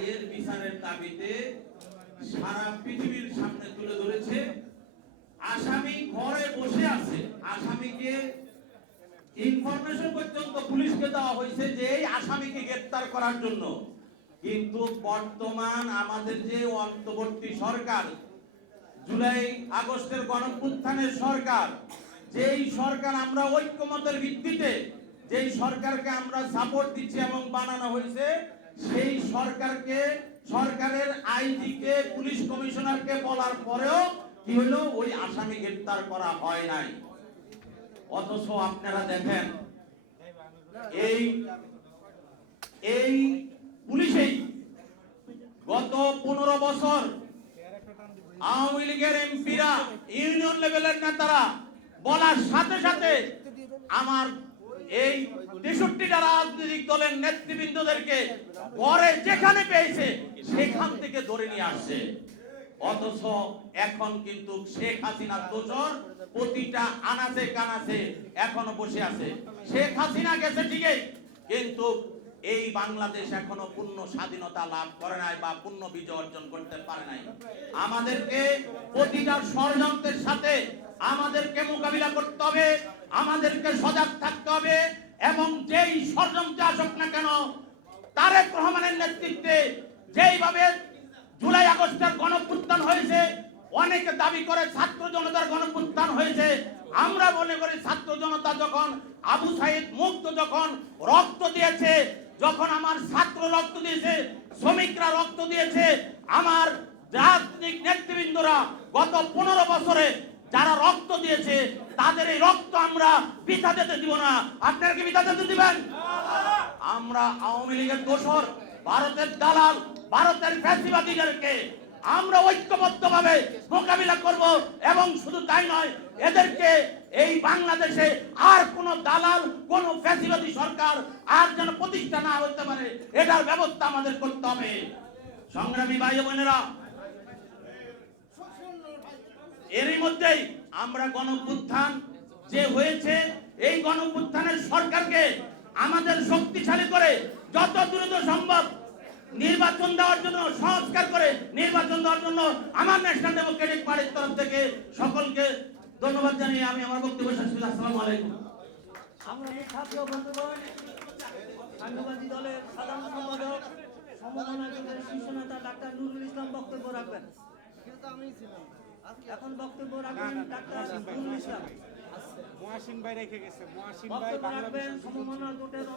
ভাইয়ের বিচারের দাবিতে সারা পৃথিবীর সামনে তুলে ধরেছে। আসামি ঘরে বসে আছে। আসামিকে ইনফরমেশন পর্যন্ত পুলিশকে দেওয়া হয়েছে যে এই আসামিকে গ্রেফতার করার জন্য। কিন্তু বর্তমান আমাদের যে অন্তর্বর্তী সরকার, জুলাই আগস্টের গণপুত্থানের সরকার, যেই সরকার আমরা ঐক্যমতের ভিত্তিতে যেই সরকারকে আমরা সাপোর্ট দিচ্ছি এবং বানানো হয়েছে, সেই সরকারকে, সরকারের আইজিকে পুলিশ কমিশনারকে বলার পরেও কি হলো, ওই আসামি গ্রেফতার করা হয় নাই। অথচ আপনারা দেখেন, এই এই পুলিশেই গত পনেরো বছর আওয়ামী লীগের এমপিরা, ইউনিয়ন লেভেলের নেতারা বলার সাথে সাথে আমার এই তেষট্টিটা রাজনৈতিক দলের নেতৃবৃন্দদেরকে ঘরে যেখানে পেয়েছে, সেখান থেকে ধরে নিয়ে আসছে। অথচ এখন কিন্তু শেখ হাসিনার দোষর প্রতিটা আনাচে কানাচে এখনও বসে আছে। শেখ হাসিনা গেছে ঠিকই, কিন্তু এই বাংলাদেশ এখনও পূর্ণ স্বাধীনতা লাভ করে নাই বা পূর্ণ বিজয় অর্জন করতে পারে নাই। আমাদেরকে প্রতিটা ষড়যন্ত্রের সাথে আমাদেরকে মোকাবিলা করতে হবে। আমাদেরকে সজাগ থাকতে হবে এবং যেই ষড়যন্ত্রে আসুক না কেন, তারেক রহমানের নেতৃত্বে যেইভাবে জুলাই আগস্টের গণপুত্থান হয়েছে, অনেকে দাবি করে ছাত্র জনতার গণপুত্থান হয়েছে। আমরা মনে করি ছাত্র জনতা যখন আবু সাইদ মুক্ত যখন রক্ত দিয়েছে, যখন আমার ছাত্র রক্ত দিয়েছে, শ্রমিকরা রক্ত দিয়েছে, আমার রাজনৈতিক নেতৃবৃন্দরা গত পনেরো বছরে রক্ত দিয়েছে, তাদের এই রক্ত আমরা পিতা দিতে দিব না। আপনারা কি পিতা দিতে দিবেন? আমরা আওয়ামী লীগের দোষর, ভারতের দালাল, ভারতের ফ্যাসিবাদীদেরকে আমরা ঐক্যবদ্ধভাবে মোকাবিলা করব এবং শুধু তাই নয়, এদেরকে এই বাংলাদেশে আর কোন দালাল, কোন ফ্যাসিবাদী সরকার আর যেন প্রতিষ্ঠা না হতে পারে, এটার ব্যবস্থা আমাদের করতে হবে। সংগ্রামী ভাই বোনেরা, এরই মধ্যেই আমরা গণপুত্থান যে হয়েছে এই গণপুত্থানের সরকারকে আমাদের শক্তিশালী করে যত দ্রুত সম্ভব নির্বাচন দেওয়ার জন্য সংস্কার করে নির্বাচন দেওয়ার জন্য আমার ন্যাশনাল ডেমোক্রেটিক পার্টির তরফ থেকে সকলকে ধন্যবাদ জানিয়ে আমি আমার বক্তব্য শেষ করছি। আসসালামু আলাইকুম। আমরা ছাত্র বন্ধুগণ সাম্যবাদী দলের সাধারণ সম্পাদক শীর্ষ নেতা ডাক্তার নুরুল ইসলাম বক্তব্য রাখবেন। এখন বক্তব্য রাখবেন ডাক্তার মহাসিন ভাই। রেখে গেছে। মহাসিন ভাই বক্তব্য